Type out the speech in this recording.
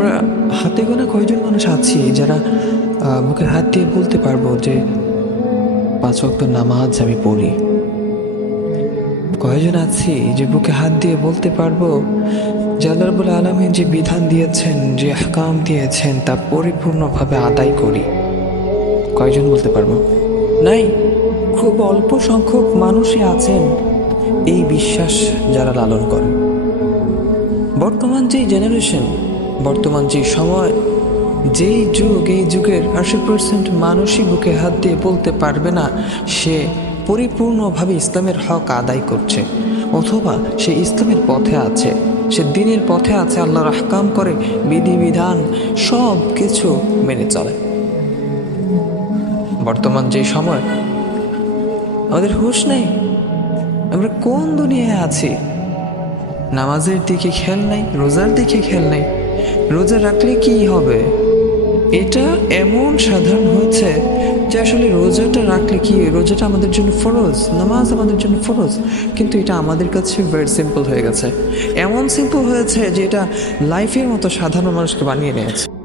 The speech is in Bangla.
আমরা হাতে গোনা কয়জন মানুষ আছি যারা মুখে হাত দিয়ে বলতে পারব যে পাঁচ ওয়াক্ত নামাজ আমি পড়ি। কয়জন আছি যে বুকে হাত দিয়ে বলতে পারব আল্লাহ রাব্বুল আলমিন যে বিধান দিয়েছেন, যে হাকাম দিয়েছেন, তা পরিপূর্ণভাবে আদায় করি। কয়জন বলতে পারব? নাই, খুব অল্প সংখ্যক মানুষই আছেন। এই বিশ্বাস যারা লালন করেন বর্তমান যে জেনারেশন বর্তমান যে সময়, যেই যুগ, এই যুগের আশি পার্সেন্ট মানুষই বুকে হাত দিয়ে বলতে পারবে না, সে পরিপূর্ণভাবে ইসলামের হক আদায় করছে, অথবা সে ইসলামের পথে আছে, সে দিনের পথে আছে, আল্লাহর আহকাম করে, বিধিবিধান সব কিছু মেনে চলে। বর্তমান যে সময়, আমাদের হুঁশ নেই, আমরা কোন দুনিয়ায় আছি? নামাজের দিকে খেল নাই, রোজার দিকে খেল নাই রোজা রাখলে কি হবে? এটা এমন সাধারণ হয়েছে যে আসলে রোজাটা রাখলে কি, রোজাটা আমাদের জন্য ফরজ? নামাজ আমাদের জন্য ফরজ? কিন্তু এটা আমাদের কাছে ভেরি সিম্পল হয়ে গেছে। এমন সিম্পল হয়েছে যে এটা লাইফের মতো সাধারণ মানুষকে বানিয়ে নিয়েছে।